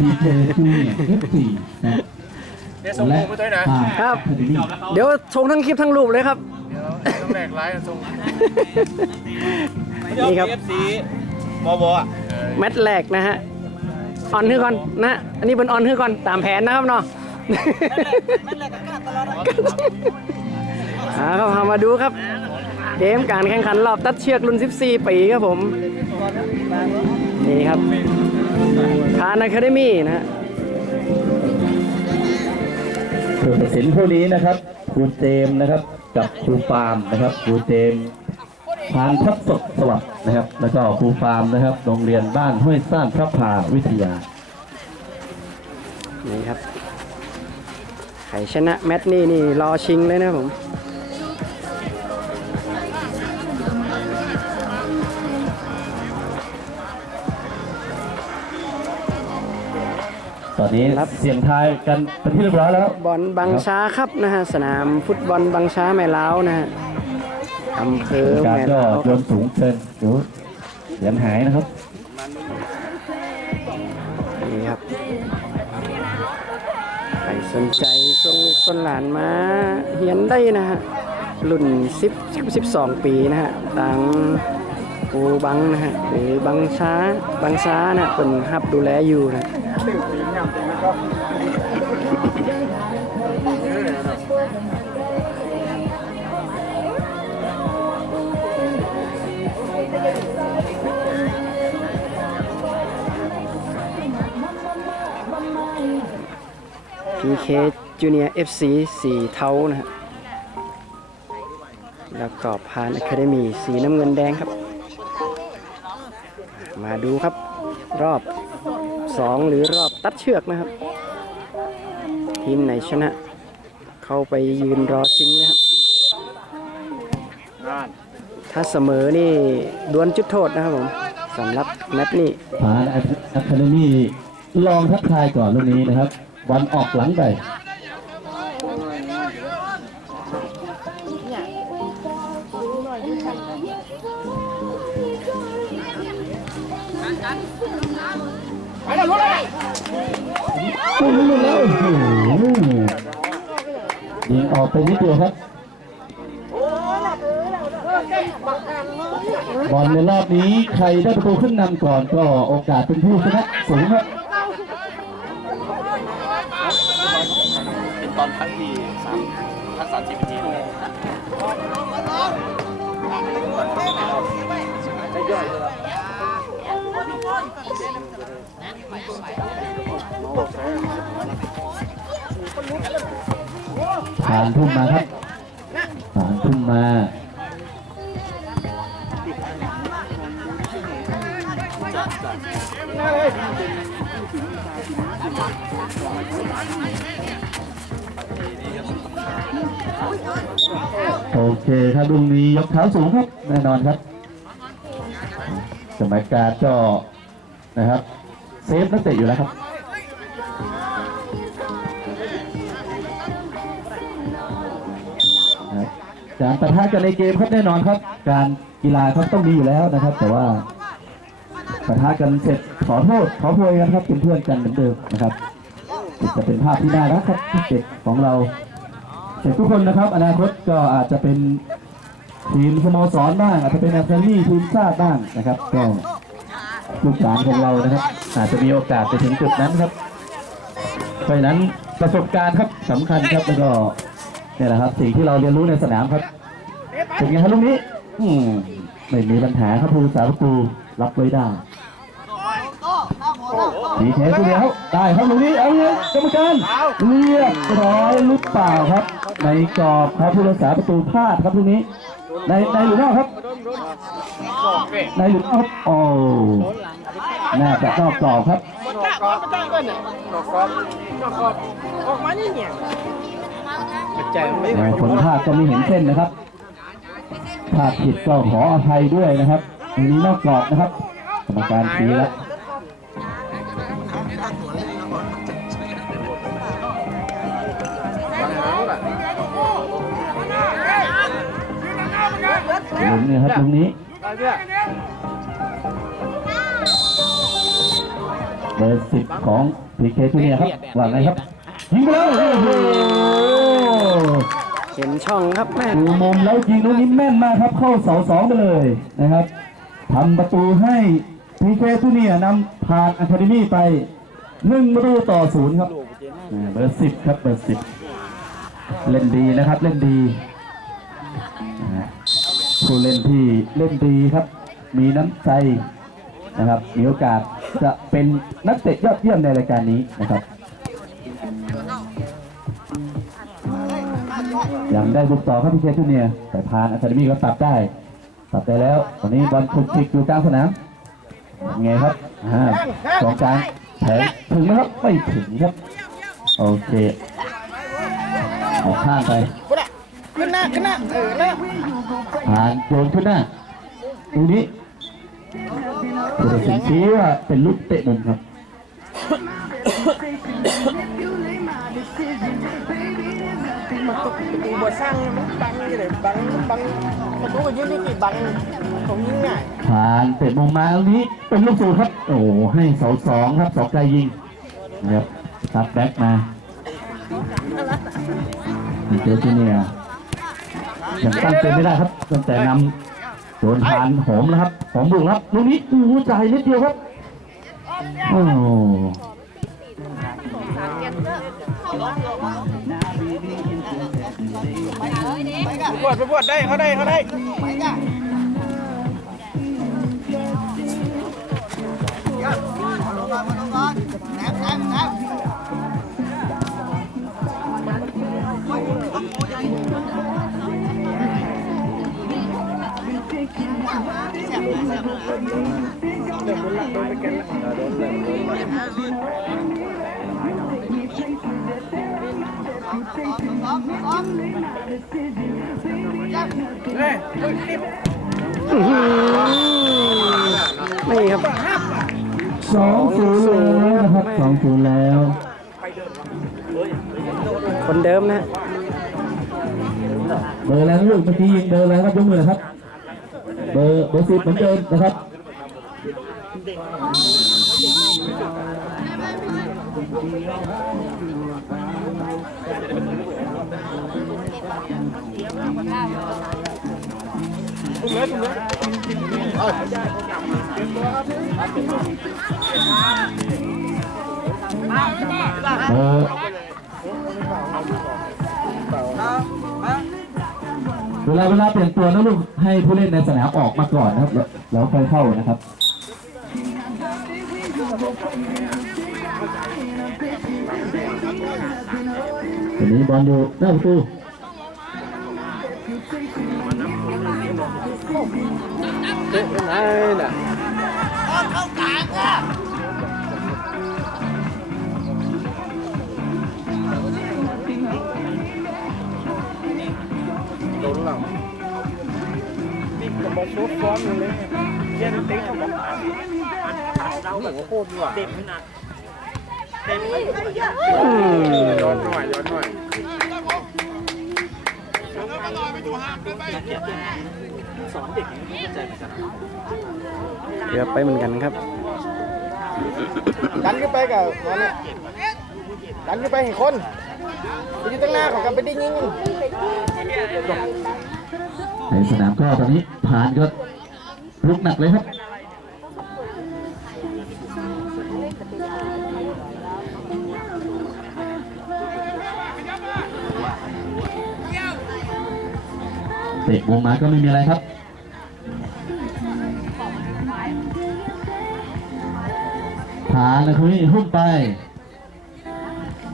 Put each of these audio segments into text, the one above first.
ดีเจจูเนียร์เอฟซีนะเดี๋ยวส่งรูปไปด้วยนะ ครับอะคาเดมี่เดี๋ยวชงทั้งคลิปทั้งรูปเลยครับ เดี๋ยวต้องแหลกไลน์ส่งนี่ครับเอฟซีมอบอะแมตช์แรกนะฮะ ออนคือก่อนนะ อันนี้เป็นออนคือก่อนตามแผนนะครับเนาะอ่าครับมาดูครับ เกมการแข่งขันรอบตัดเชือกรุ่น 14 ปีครับผม นี่ครับ คานอะคาเดมี่นะฮะผู้ตัดสินคู่นี้นะครับครูเจมส์นะครับ กับครูฟาร์มนะครับครูเจมส์พานทับศกสวัสดิ์นะครับ แล้วก็ครูฟาร์มนะครับ โรงเรียนบ้านห้วยสร้างพระพาวิทยา นี่ครับ ใครชนะแมตช์นี้นี่รอชิงเลยนะผม ตอนนี้เสียงทายกันเป็นที่เรียบร้อยแล้ว บอลบางช้าครับนะฮะสนามฟุตบอลบางช้าแม่เล้าวนะฮะอำเภอการแม่ก็เล้าวโยนสูงเกินเดี๋ยวเหรียญหายนะครับนี่ครับใครสนใจส่งลูกส่งหลานมาเฮียนได้นะฮะรุ่น10 12 ปีนะฮะต่าง ปูบังนะฮะหรือบังช้าบางช้านะเป็นฮับดูแลอยู่นะ PK Junior FC สีเทานะฮะแล้วก็พานอะคาเดมีสีน้ำเงินแดงครับ มาดูครับ รอบ 2 หรือรอบตัดเชือกนะครับ ทีมไหนชนะ เข้าไปยืนรอชิงนะครับถ้าเสมอนี่ดวลจุดโทษนะครับผมสำหรับแมตช์นี้ฐานอะคาเดมี่ลองทักทายก่อนลูกนี้นะครับบอลออกหลังไป ไปแล้วรู้เลยโอ้โหแล้วยิงออกไปนิดเดียวครับบอลในรอบนี้ใครได้ประตูขึ้นนำก่อนก็โอกาสเป็นผู้ชนะสูงครับเป็นตอนพักที่สามพักสามสิบนาทีเลย ผ่านทุ่มมาครับผ่านทุ่มมาโอเคครับลุงนี้ยกเท้าสูงครับ แน่นอนครับ สมัยการก็นะครับเซฟนักเตะอยู่แล้วครับการปะทะกันในเกมครับแน่นอนครับ การกีฬาครับต้องมีอยู่แล้วนะครับ แต่ว่าประทะกันเสร็จขอโทษขอโพยกันครับเป็นเพื่อนกันเหมือนเดิมนะครับจะเป็นภาพที่น่ารักครับเด็กของเราเด็กทุกคนนะครับ อนาคตก็อาจจะเป็น ทีมสโมสรบ้างอาจจะเป็นแอคาเดมี่ทีมชาติบ้างนะครับ ก็ลูกหลานของเรานะครับ อาจจะมีโอกาสไปถึงจุดนั้นครับเพราะฉะนั้นประสบการณ์ครับสำคัญครับแล้วก็เนี่ยแหละครับสิ่งที่เราเรียนรู้ในสนามครับเป็นไงครับลูกนี้ อืมไม่มีปัญหาครับผู้รักษาประตูรับไว้ได้ดีเทสเดียวได้ครับลูกนี้เอาเลยกรรมการเรียบร้อยหรือเปล่าครับ ในกรอบครับผู้รักษาประตูพลาดครับลูกนี้ ในในหรือนอกครับในหรือนอกครับโอ้น่าจะนอกกรอบครับแต่ผลภาพก็ไม่เห็นเส้นนะครับภาพผิดก็ขออภัยด้วยนะครับอันนี้นอกกรอบนะครับกรรมการชี้แล้ว ลุงเนี่ยครับลุงนี้เบอร์สิบของพีเคจูเนียร์ครับว่าไงครับยิงไปแล้วโอ้โหเห็นช่องครับแม่ดูมุมแล้วยิงลูกนี้แม่นมากครับเข้าเสาสองไปเลยนะครับทำประตูให้พีเคจูเนียร์นำผ่านอะคาเดมี่ไปหนึ่งประตูต่อศูนย์ครับอ่าเบอร์สิบครับเบอร์สิบเล่นดีนะครับเล่นดีนะฮะ ผู้เล่นที่เล่นดีครับ มีน้ำใจนะครับมีโอกาสจะเป็นนักเตะยอดเยี่ยมในรายการนี้นะครับยังได้บุกต่อครับพี่เคทูเนียร์แต่พานอะคาเดมี่ก็ตัดได้ตัดไปแล้วตอนนี้บอลถูกจิกอยู่กลางสนามยังไงครับอ่ากองกลางแผงถึงไหมครับไม่ถึงครับโอเคออกข้างไปขึ้นหน้าขึ้นหน้าเออหน้า ผ่านโยนขึ้นหน้าตรงนี้ผู้ตัดสินชี้ว่าเป็นลูกเตะมุมครับตูบอสร้างมันบังอยู่เลยบังบังประตูก็ยืนอยู่กี่บังผมยิงง่ายผ่านเตะมุมมาตรงนี้เป็นลูกสูตรครับ โอ้โหให้เสาสองครับเสาไกลยิงนะครับตัดแบ็กมาเจอจูเนียร์ ยังตั้งเกมไม่ได้ครับตั้งแต่นำโดนผ่านหอมแล้วครับหอมบุกครับลูกนี้อู้หูจ่ายนิดเดียวครับโอ้ปวดไปปวดได้เขาได้เขาได้นี่ ครับ สองศูนย์แล้วนะครับสองศูนย์แล้วคนเดิมนะเบอร์แล้วลูกเมื่อกี้ยิงเบอร์แล้วครับยกมือครับ เบอร์เบอร์สิบเหมือนเดิมนะครับ เออเวลาเวลาเปลี่ยนตัวนะลูกให้ผู้เล่นในสนามออกมาก่อนนะครับ แล้วแล้วค่อยเข้านะครับ ตอนนี้บอลอยู่หน้าประตูเอ๊ะไหนน่ะโดนหลังนี่กับบอลโชว์ฟอร์มเลยเย็นติ๊กเขาบอกเราแบบว่าโคตรดีว่ะเต็มขนาดเต็มย้อนหน่อยย้อนหน่อยเดี๋ยวไปเหมือนกันครับดันขึ้นไปกับนั่นแหละดันขึ้นไปเห็นคนไปอยู่ตั้งหน้าเขากันไปได้ยิงในสนามก็ตอนนี้ผ่านก็ลุกหนักเลยครับ เตะวงมาก็ไม่มีอะไรครับผ่านนะคุณนี่หุ้มไป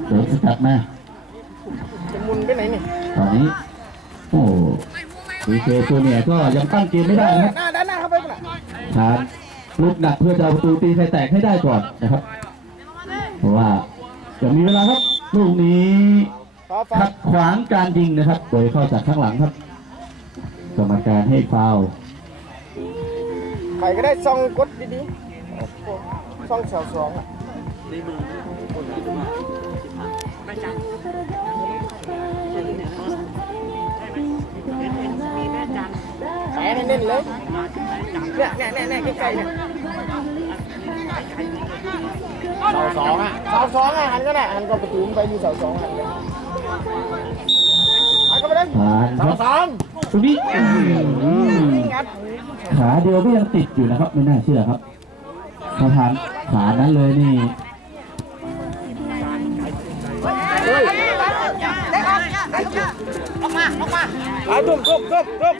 เดินสกัดมาจะมุนไปไหนนี่ตอนนี้โอ้ดีเจตัวเนี่ยก็ยังตั้งเกมไม่ได้นะครับหน้าด้านหน้าเข้าไปก่อนชาร์จลูกหนักเพื่อจะเอาประตูตีใครแตกให้ได้ก่อนนะครับ เพราะว่ายังมีเวลาครับลูกนี้ต่อฟัขังดขวางการยิงนะครับโดยเข้าจากข้างหลังครับ กรรมการให้ฟาวล์ใครก็ได้ซองกดดีๆซองแถวสองอะแผลเน้นๆเลยเนี่ยเนี่ยเนี่ยเนี่ยใกล้ๆเนี่ยเสาสองอะเสาสองอะหันก็ได้หันก็ประตูมันไปอยู่เสาสองหันเลยหันก็ไปเล่นผ่านคเสารับสองตรง นี้อืมงัดขาเดียวก็ยังติดอยู่นะครับ ไม่น่าเชื่อครับถ้าผ่านขานั้นเลยนี่หายตุ้มตุ้มตุ้มตุ้ม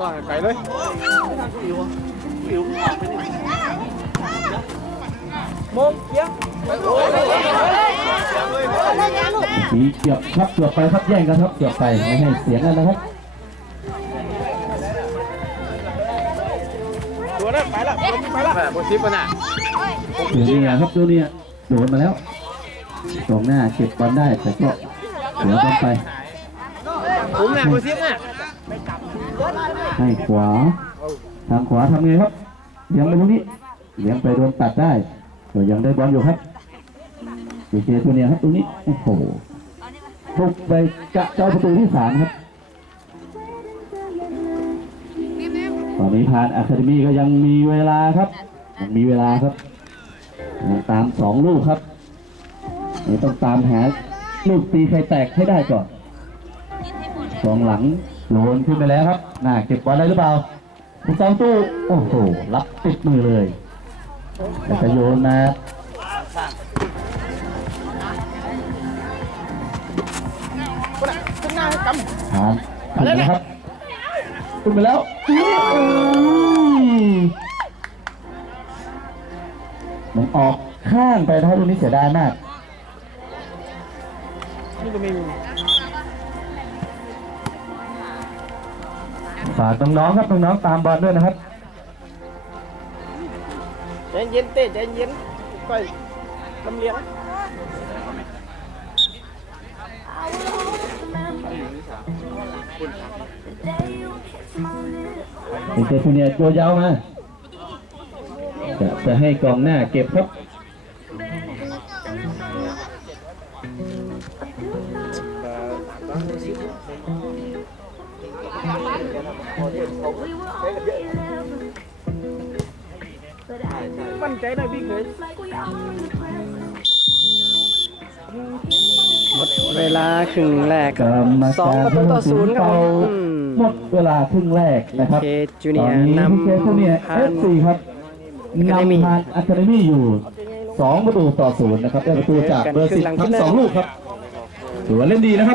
ต่อยไปเลย มงเกี้ยวสีเกือบครับเกือบไปครับแย่งกันครับเกือบไปไม่ให้เสียงกันนะครับตัวนั้นไปละไปละบนซิปมันอะตัวเนียครับตัวเนียโดนมาแล้วตรงหน้าเก็บบอลได้แต่ก็เสียบอลไปผมเนี่ยบนซิปน่ะให้ขวาทางขวาทำไงครับเลี้ยงไปตรงนี้เลี้ยงไปโดนตัดได้ ก็ยังได้บอลอยู่ครับดีเจตัวเนียครับตรงนี้โอ้โหบุกไปกะเจ้าประตูที่สามครับ ตอนนี้ผ่านอะคาเดมี่ก็ยังมีเวลาครับยังมีเวลาครับ ตามสองลูกครับนี่ต้องตามหาลูกตีไข่แตกให้ได้ก่อนสองหลังโลนขึ้นไปแล้วครับน่าเก็บบอลได้หรือเปล่าคุณสองตู้โอ้โหรับติดมือเลย แต่จะโยนมาขึ้นหน้าให้กผ่านผ่านแล้วครับขึ้นไปแล้วมันออกข้างไปนะครับตรงนี้เสียดายมากนี่ก็ไม่มีฝากน้องๆครับน้องๆตามบอลด้วยนะครับ ใจเย็นเต้ใจเย็นค่อยลำเลียงเอเจคูเนียตัวยาวมาจะจะให้กองหน้าเก็บครับ มั่นใจได้พี่เคยหมดเวลาครึ่งแรกกรรมสองการประตูต่อศูนย์ครับเป่าอืมหมดเวลาครึ่งแรกนะครับเคจูตเนีอยนร์นี้นพีเคคูเนียำเอผ่านฟซีครับ Academy นำผ่านอะคาเดมี่อยู่สองประตูต่อศูนย์นะครับได้ประตูจากเบอร์สิบทั้งสองลูกครับถือว่าเล่นดีนะครับ